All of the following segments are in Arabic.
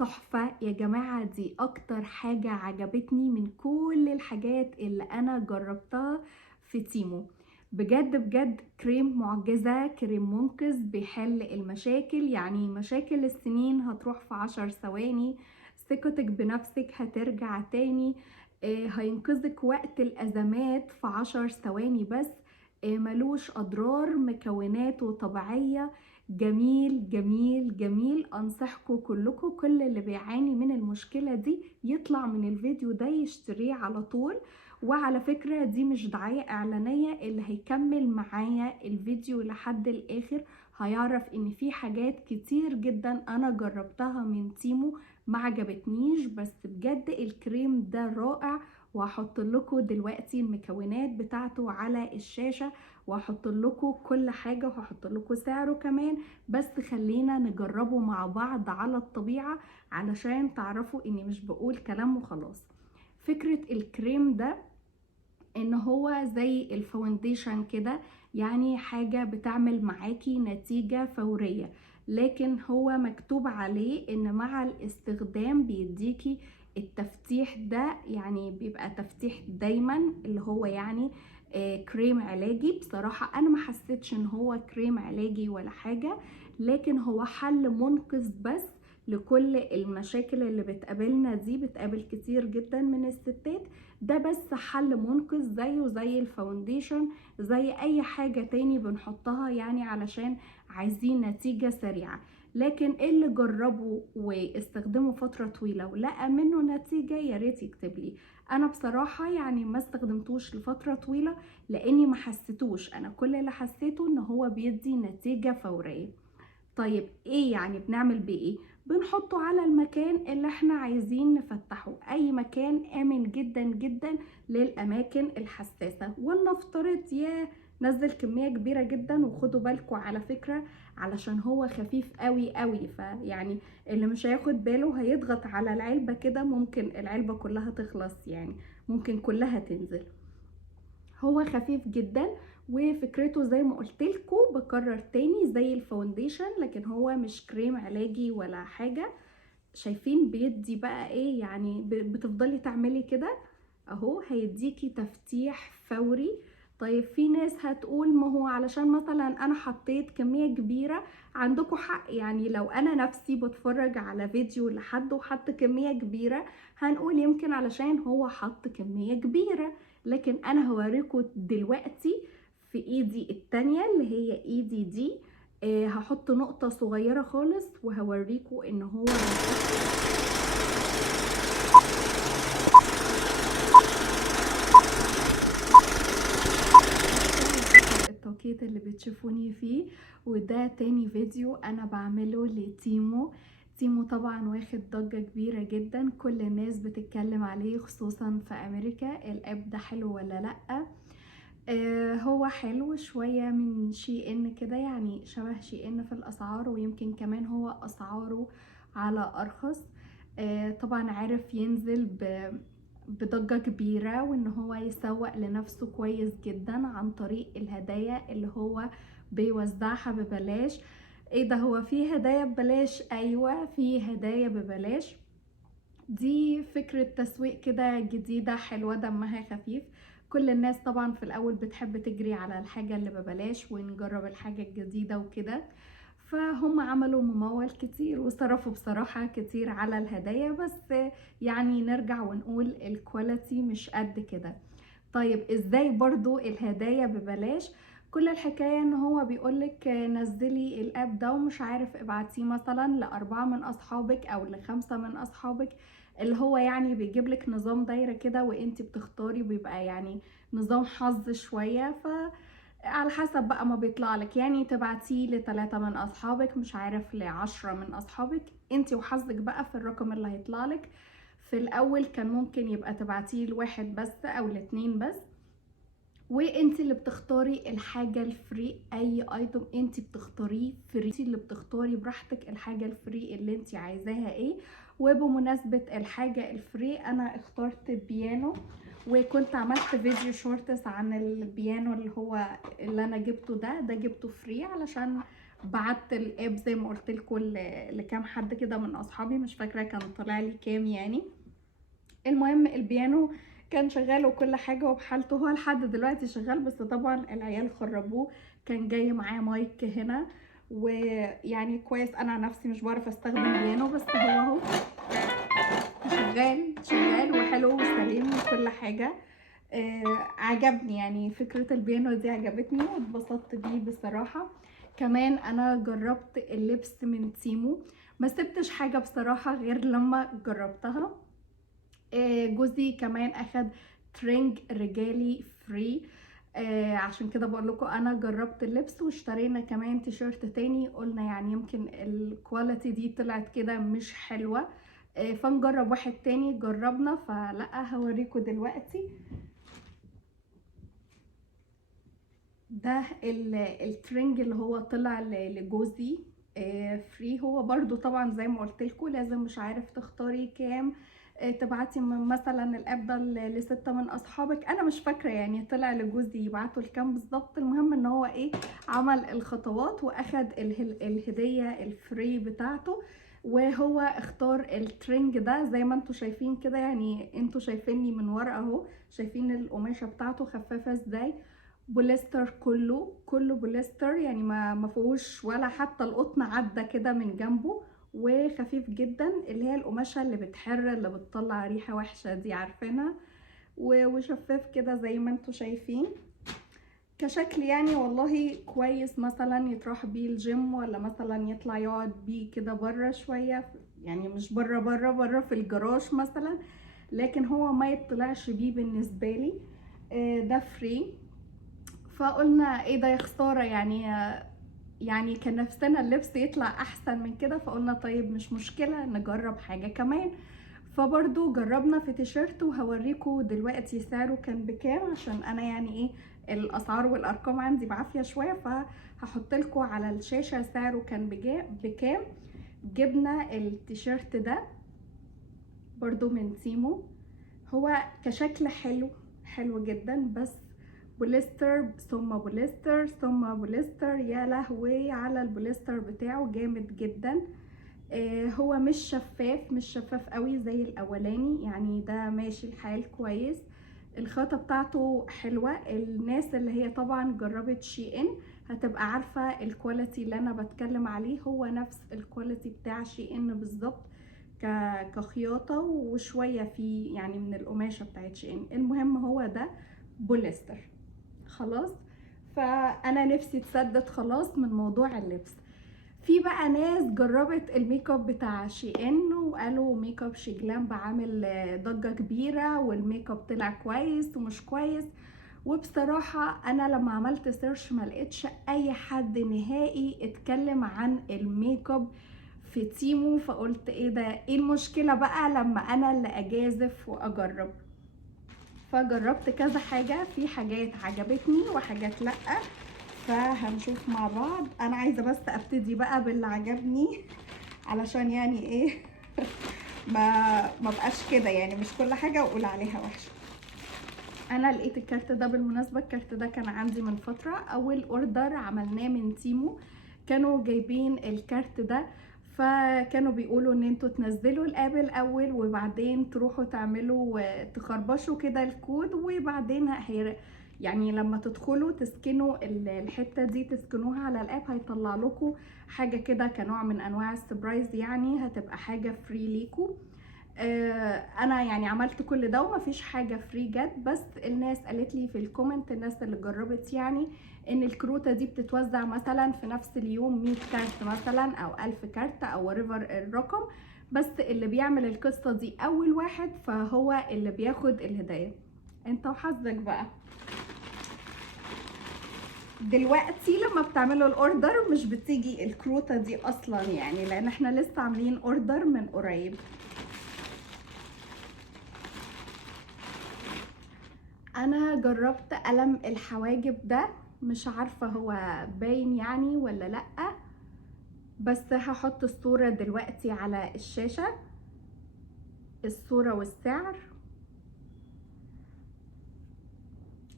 تحفة يا جماعة، دي اكتر حاجة عجبتني من كل الحاجات اللي انا جربتها في تيمو. بجد بجد كريم معجزة، كريم منقذ بيحل المشاكل، يعني مشاكل السنين هتروح في 10 ثواني. ثقتك بنفسك هترجع تاني. هينقذك وقت الازمات في 10 ثواني بس. ملوش اضرار، مكوناته طبيعية. جميل جميل جميل، انصحكم كلكم، كل اللي بيعاني من المشكلة دي يطلع من الفيديو ده يشتريه على طول. وعلى فكرة دي مش دعاية اعلانية، اللي هيكمل معايا الفيديو لحد الاخر هيعرف ان في حاجات كتير جدا انا جربتها من تيمو ما عجبتنيش، بس بجد الكريم ده رائع. وهحط لكم دلوقتي المكونات بتاعته على الشاشة، وهحط لكم كل حاجة، وهحط لكم سعره كمان. بس خلينا نجربه مع بعض على الطبيعة علشان تعرفوا اني مش بقول كلام وخلاص. فكرة الكريم ده ان هو زي الفاونديشن كده، يعني حاجة بتعمل معاكي نتيجة فورية، لكن هو مكتوب عليه ان مع الاستخدام بيديكي التفتيح ده، يعني بيبقى تفتيح دايما، اللي هو يعني كريم علاجي. بصراحة انا ما حسيتش ان هو كريم علاجي ولا حاجة، لكن هو حل منقذ بس لكل المشاكل اللي بتقابلنا دي، بتقابل كتير جدا من الستات. ده بس حل منقذ زيه زي الفاونديشن، زي اي حاجة تاني بنحطها يعني علشان عايزين نتيجة سريعة. لكن اللي جربه واستخدمه فترة طويلة ولقى منه نتيجة يا ريت يكتب لي. انا بصراحة يعني ما استخدمتوش لفترة طويلة لاني ما حسيتوش، انا كل اللي حسيته ان هو بيدي نتيجة فورية. طيب ايه يعني بنعمل بيه ايه؟ بنحطه على المكان اللي احنا عايزين نفتحه، اي مكان امن جدا جدا للاماكن الحساسة. ولنفترض يا نزل كمية كبيرة جدا، وخدوا بالكم على فكرة علشان هو خفيف قوي قوي، فيعني اللي مش هياخد باله هيضغط على العلبة كده ممكن العلبة كلها تخلص، يعني ممكن كلها تنزل. هو خفيف جدا، وفكرته زي ما قلت لكم بكرر تاني زي الفاونديشن، لكن هو مش كريم علاجي ولا حاجة. شايفين بيدي بقى ايه؟ يعني بتفضلي تعملي كده اهو، هيديكي تفتيح فوري. طيب في ناس هتقول ما هو علشان مثلا انا حطيت كمية كبيرة. عندكم حق، يعني لو انا نفسي بتفرج على فيديو لحد وحط كمية كبيرة هنقول يمكن علشان هو حط كمية كبيرة. لكن انا هوريكم دلوقتي في ايدي التانية اللي هي ايدي دي. هحط نقطة صغيرة خالص وهوريكم ان هو التوقيت اللي بتشوفوني فيه. وده تاني فيديو انا بعمله لتيمو. تيمو طبعا واخد ضجة كبيرة جدا، كل الناس بتتكلم عليه خصوصا في امريكا. الاب ده حلو ولا لأ؟ هو حلو شوية من شي ان كده، يعني شبه شي ان في الاسعار، ويمكن كمان هو اسعاره على ارخص. طبعا عارف ينزل بضجة كبيرة، وان هو يسوق لنفسه كويس جدا عن طريق الهدايا اللي هو بيوزعها ببلاش. ايه ده؟ هو في هدايا ببلاش؟ ايوه في هدايا ببلاش. دي فكرة تسويق كده جديدة حلوة دمها خفيف. كل الناس طبعا في الاول بتحب تجري على الحاجة اللي ببلاش ونجرب الحاجة الجديدة وكده، فهم عملوا ممول كتير وصرفوا بصراحة كتير على الهدايا، بس يعني نرجع ونقول الكواليتي مش قد كده. طيب ازاي برضو الهدايا ببلاش؟ كل الحكاية ان هو بيقولك نزلي الاب ده ومش عارف ابعتيه مثلا ل4 من اصحابك او ل5 من اصحابك، اللي هو يعني بيجيبلك نظام دايرة كده وانتي بتختاري، بيبقى يعني نظام حظ شوية. على حسب بقى ما بيطلع لك، يعني تبعتيه ل3 من اصحابك، مش عارف ل10 من اصحابك، انتي وحظك بقى في الرقم اللي هيطلع لك. في الاول كان ممكن يبقى تبعتيه ل1 بس او ل2 بس، وانت اللي بتختاري الحاجة الفري. اي ايتم انت بتختاريه فري، انت اللي بتختاري براحتك الحاجة الفري اللي انت عايزاها ايه. وبمناسبة الحاجة الفري انا اخترت بيانو، وكنت عملت فيديو شورتس عن البيانو اللي هو اللي انا جبته ده جبته فري علشان بعت الاب زي ما قلت لكم لكام حد كده من اصحابي، مش فاكره كان طالع لي كام يعني. المهم البيانو كان شغال وكل حاجه وبحالته، هو لحد دلوقتي شغال، بس طبعا العيال خربوه. كان جاي معاه مايك هنا، ويعني كويس انا عن نفسي مش بعرف استخدم بيانو، بس هو اهو شغال شغال وحلو وسليم وكل حاجه. عجبني يعني فكرة البيانو دي، عجبتني واتبسطت بيه بصراحة. كمان انا جربت اللبس من تيمو، ما سبتش حاجة بصراحة غير لما جربتها. جوزي كمان اخد ترنج رجالي فري، عشان كده بقول لكم انا جربت اللبس، واشترينا كمان تيشيرت تاني، قلنا يعني يمكن الكواليتي دي طلعت كده مش حلوة، فنجرب واحد تاني. جربنا فلا هوريكم دلوقتي. ده الترنج اللي هو طلع لجوزي فري. هو برضو طبعا زي ما قلت لكم لازم مش عارف تختاري كام، تبعتي مثلا الاب ده لستة من اصحابك، انا مش فاكره يعني طلع لجوزي يبعته لكام بالظبط. المهم ان هو ايه، عمل الخطوات واخد الهديه الفري بتاعته، وهو اختار الترنج ده زي ما انتوا شايفين كده. يعني انتوا شايفيني من ورا اهو، شايفين القماشه بتاعته خفافه ازاي، بوليستر، كله بوليستر، يعني ما فيهوش ولا حتى القطن عدى كده من جنبه، وخفيف جدا، اللي هي القماشه اللي بتحر اللي بتطلع ريحه وحشه دي عارفينها، وشفاف كده زي ما انتوا شايفين. كشكل يعني والله كويس، مثلا يتراح بيه الجيم، ولا مثلا يطلع يقعد بيه كده بره شويه، يعني مش بره في الجراج مثلا، لكن هو ما يطلعش بيه بالنسبه لي. ده فري. فقلنا ايه ده يا خساره يعني، يعني كان نفسنا اللبس يطلع احسن من كده، فقلنا طيب مش مشكله نجرب حاجه كمان. فبرضو جربنا في تيشيرت، وهوريكم دلوقتي سعره كان بكام، عشان انا يعني ايه الاسعار والارقام عندي بعافيه شويه، فهحط لكم على الشاشه سعره كان بكام. جبنا التيشيرت ده برضو من تيمو، هو كشكل حلو، حلو جدا، بس بوليستر ثم بوليستر ثم بوليستر، يا لهوي على البوليستر بتاعه جامد جدا. هو مش شفاف قوي زي الاولاني، يعني ده ماشي الحال كويس. الخامة بتاعته حلوة، الناس اللي هي طبعا جربت شي ان هتبقى عارفة الكواليتي اللي انا بتكلم عليه، هو نفس الكواليتي بتاع شي ان بالظبط، كخياطة وشوية في يعني من القماشة بتاعت شي ان. المهم هو ده بوليستر خلاص. فانا نفسي تسدد خلاص من موضوع اللبس. في بقى ناس جربت الميك اب بتاع شي ان وقالوا ميك اب شي جلامب عامل ضجة كبيرة، والميك اب طلع كويس ومش كويس. وبصراحة انا لما عملت سيرش ما لقيتش اي حد نهائي اتكلم عن الميك اب في تيمو، فقلت ايه ده، ايه المشكلة بقى لما انا اللي اجازف واجرب. فجربت كذا حاجة، في حاجات عجبتني وحاجات لأ، فهنشوف مع بعض. انا عايزة بس ابتدي بقى باللي عجبني علشان يعني ايه ما بقاش كده يعني مش كل حاجة واقول عليها وحشة. انا لقيت الكارت ده، بالمناسبة الكارت ده كان عندي من فترة، اول اوردر عملناه من تيمو كانوا جايبين الكارت ده، فكانوا بيقولوا ان انتوا تنزلوا الاب الاول وبعدين تروحوا تعملوا تخربشوا كده الكود، وبعدين يعني لما تدخلوا تسكنوا الحتة دي تسكنوها على الاب هيطلع لكم حاجة كده كنوع من انواع السبرايز، يعني هتبقى حاجة فري ليكوا. انا يعني عملت كل ده ومفيش حاجه فري جت، بس الناس قالت لي في الكومنت، الناس اللي جربت يعني، ان الكروته دي بتتوزع مثلا في نفس اليوم 100 كارت مثلا او 1000 كارت او وريفر الرقم، بس اللي بيعمل القصه دي اول واحد فهو اللي بياخد الهدايا، انت وحظك بقى. دلوقتي لما بتعملوا الاوردر مش بتيجي الكروته دي اصلا، يعني لان احنا لسه عاملين اوردر من قريب. انا جربت قلم الحواجب ده، مش عارفة هو باين يعني ولا لأ، بس هحط الصورة دلوقتي على الشاشة، الصورة والسعر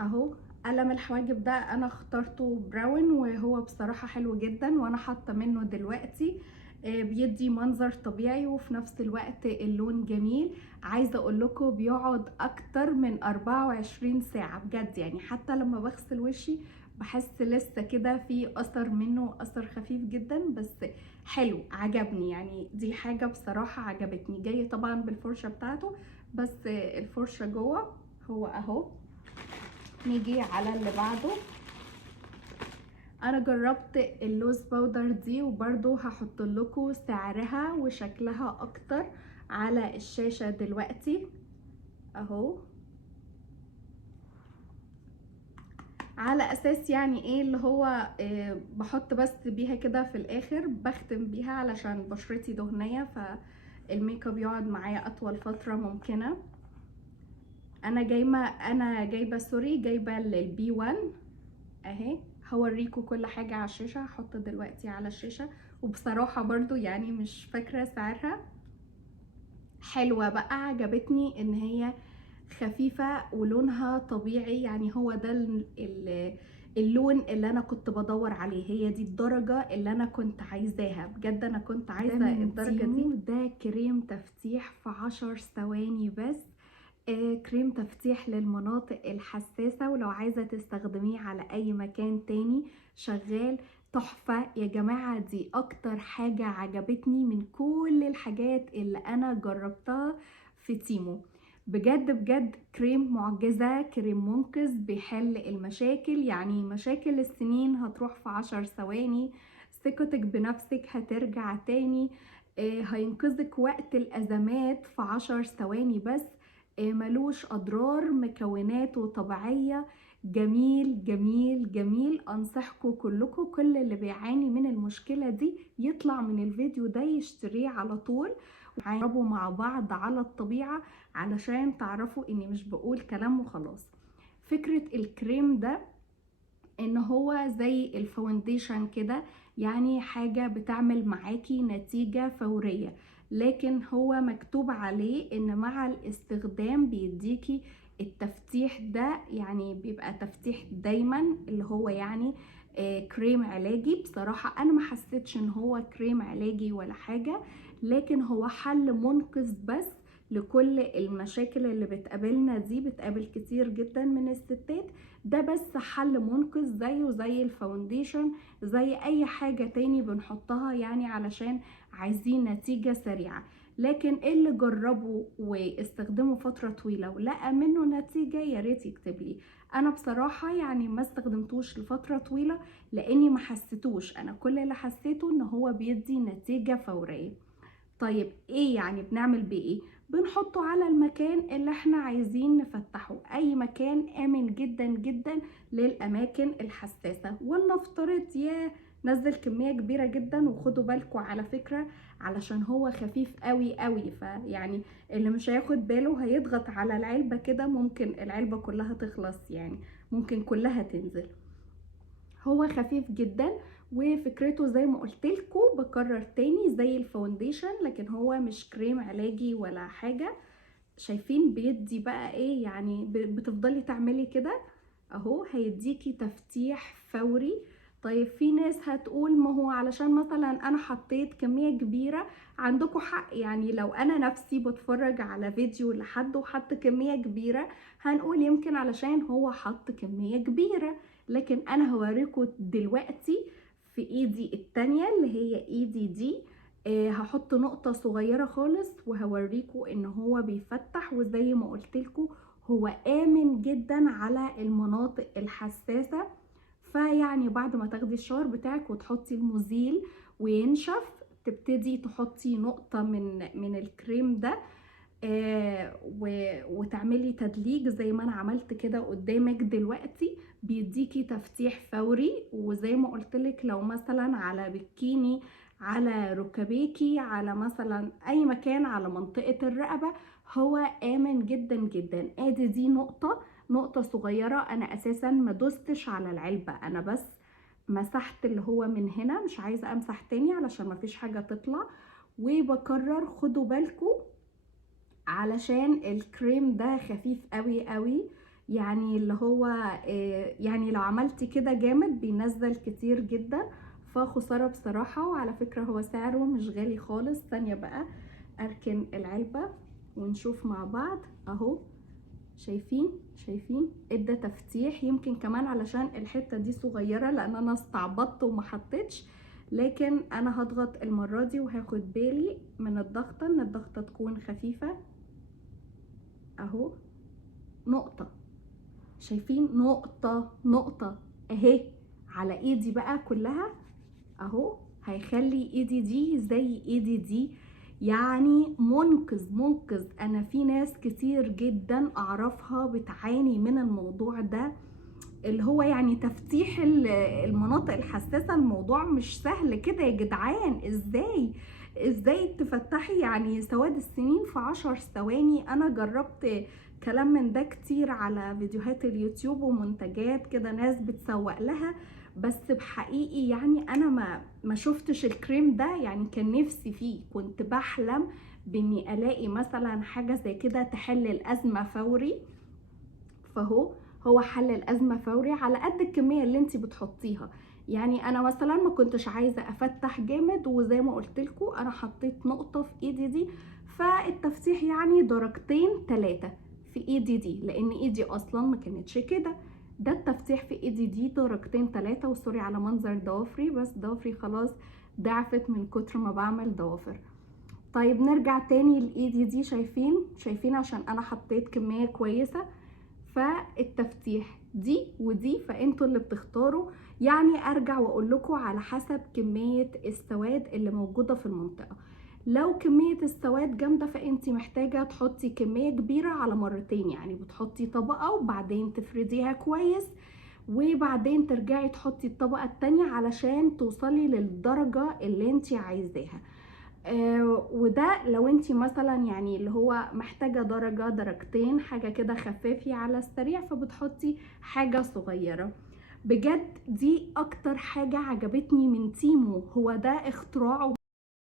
اهو. قلم الحواجب ده انا اخترته براون، وهو بصراحة حلو جدا، وانا حاطة منه دلوقتي. بيدي منظر طبيعي وفي نفس الوقت اللون جميل. عايزة اقول لكم بيقعد اكتر من 24 ساعة بجد، يعني حتى لما بغسل وشي بحس لسه كده في اثر منه، اثر خفيف جدا، بس حلو عجبني. يعني دي حاجة بصراحة عجبتني. جاي طبعا بالفرشة بتاعته، بس الفرشة جوه. هو اهو. نيجي على اللي بعده. انا جربت اللوز باودر دي، وبرضو هحط لكم سعرها وشكلها اكتر على الشاشة دلوقتي اهو. على اساس يعني ايه اللي هو بحط بس بيها كده في الاخر، بختم بيها علشان بشرتي دهنية، فالميك اب يقعد معايا اطول فترة ممكنة. انا جايبة سوري، جايبة البي 1 اهي. هوريكم كل حاجة على الشاشة، هحط دلوقتي على الشاشة. وبصراحة برضو يعني مش فاكرة سعرها. حلوة بقى، عجبتني ان هي خفيفة ولونها طبيعي، يعني هو ده اللون اللي انا كنت بدور عليه. هي دي الدرجة اللي انا كنت عايزاها بجد، انا كنت عايزة الدرجة دي. ده كريم تفتيح في 10 ثواني بس. كريم تفتيح للمناطق الحساسة، ولو عايزة تستخدميه على اي مكان تاني شغال تحفة يا جماعة. دي اكتر حاجة عجبتني من كل الحاجات اللي انا جربتها في تيمو. بجد بجد كريم معجزة، كريم منقذ بيحل المشاكل، يعني مشاكل السنين هتروح في 10 ثواني. ثقتك بنفسك هترجع تاني. هينقذك وقت الأزمات في 10 ثواني بس. ملوش أضرار، مكوناته طبيعية. جميل جميل جميل. أنصحكم كلكم، كل اللي بيعاني من المشكلة دي يطلع من الفيديو ده يشتريه على طول، وجربوا مع بعض على الطبيعة علشان تعرفوا اني مش بقول كلام وخلاص. فكرة الكريم ده ان هو زي الفاونديشن كده، يعني حاجة بتعمل معاكي نتيجة فورية، لكن هو مكتوب عليه ان مع الاستخدام بيديكي التفتيح ده، يعني بيبقى تفتيح دايما اللي هو يعني كريم علاجي. بصراحة انا ما حسيتش ان هو كريم علاجي ولا حاجة، لكن هو حل منقذ بس لكل المشاكل اللي بتقابلنا دي، بتقابل كتير جدا من الستات. ده بس حل منقذ زيه زي الفاونديشن، زي اي حاجة تاني بنحطها يعني علشان عايزين نتيجة سريعة. لكن اللي جربه واستخدمه فترة طويلة ولقى منه نتيجة يا ريت يكتب لي. انا بصراحة يعني ما استخدمتوش لفترة طويلة لاني ما حسيتوش. انا كل اللي حسيته ان هو بيدي نتيجة فورية. طيب ايه يعني بنعمل بيه ايه؟ بنحطه على المكان اللي احنا عايزين نفتحه، اي مكان امن جدا جدا للاماكن الحساسة. ولنفترض يا نزل كمية كبيرة جدا، وخدوا بالكم على فكرة علشان هو خفيف قوي قوي، فيعني اللي مش هياخد باله هيضغط على العلبة كده ممكن العلبة كلها تخلص، يعني ممكن كلها تنزل. هو خفيف جدا، وفكرته زي ما قلت لكم بكرر تاني زي الفاونديشن، لكن هو مش كريم علاجي ولا حاجة. شايفين بيدي بقى ايه؟ يعني بتفضلي تعملي كده اهو، هيديكي تفتيح فوري. طيب في ناس هتقول ما هو علشان مثلا انا حطيت كمية كبيرة. عندكم حق، يعني لو انا نفسي بتفرج على فيديو لحد وحط كمية كبيرة هنقول يمكن علشان هو حط كمية كبيرة. لكن انا هوريكم دلوقتي في ايدي التانية اللي هي ايدي دي. هحط نقطة صغيرة خالص وهوريكم ان هو بيفتح، وزي ما قلتلكم هو آمن جدا على المناطق الحساسة. فيعني بعد ما تاخدي الشاور بتاعك وتحطي المزيل وينشف، تبتدي تحطي نقطة من الكريم ده. وتعملي تدليج زي ما انا عملت كده قدامك دلوقتي، بيديكي تفتيح فوري. وزي ما قلتلك لو مثلا على بكيني، على ركبيكي، على مثلا اي مكان على منطقة الرقبة، هو آمن جدا جدا. ادي دي نقطة صغيرة. انا اساسا ما دوستش على العلبة، انا بس مسحت اللي هو من هنا، مش عايزة امسح تاني علشان ما فيش حاجة تطلع. وبكرر خدوا بالكم علشان الكريم ده خفيف قوي قوي، يعني اللي هو يعني لو عملتي كده جامد بينزل كتير جدا، فخسارة بصراحة. وعلى فكرة هو سعره مش غالي خالص. ثانية بقى اركن العلبة ونشوف مع بعض اهو. شايفين ادى تفتيح، يمكن كمان علشان الحتة دي صغيرة لان انا استعبطت وما حطيتش، لكن انا هضغط المرة دي وهاخد بالي من الضغطة ان الضغطة تكون خفيفة اهو. نقطة، شايفين؟ نقطة اهي على ايدي بقى كلها اهو. هيخلي ايدي دي زي ايدي دي، يعني منقذ. انا في ناس كتير جدا اعرفها بتعاني من الموضوع ده، اللي هو يعني تفتيح المناطق الحساسة. الموضوع مش سهل كده يا جدعان. ازاي تفتحي يعني سواد السنين في 10 ثواني؟ انا جربت كلام من ده كتير على فيديوهات اليوتيوب ومنتجات كده ناس بتسوق لها، بس بحقيقي يعني انا ما شفتش الكريم ده. يعني كان نفسي فيه، كنت بحلم باني الاقي مثلا حاجة زي كده تحل الازمة فوري. هو حل الازمه فوري على قد الكميه اللي انت بتحطيها. يعني انا مثلا ما كنتش عايزه افتح جامد، وزي ما قلت لكم انا حطيت نقطه في ايدي دي، فالتفتيح يعني درجتين 3 في ايدي دي، لان ايدي اصلا ما كانتش كده. ده التفتيح في ايدي دي درجتين 3. وسوري على منظر ضوافري، بس ضوافري خلاص ضعفت من كتر ما بعمل ضوافر. طيب نرجع تاني لايدي دي. شايفين عشان انا حطيت كميه كويسه، فالتفتيح دي ودي فانتوا اللي بتختاروا. يعني ارجع واقول لكم على حسب كمية السواد اللي موجودة في المنطقة. لو كمية السواد جامدة فانتي محتاجة تحطي كمية كبيرة على مرتين، يعني بتحطي طبقة وبعدين تفرديها كويس، وبعدين ترجعي تحطي الطبقة التانية علشان توصلي للدرجة اللي انتي عايزاها. وده لو انتي مثلا يعني اللي هو محتاجة درجة درجتين حاجة كده خفافي على السريع، فبتحطي حاجة صغيرة. بجد دي اكتر حاجة عجبتني من تيمو، هو ده اختراعه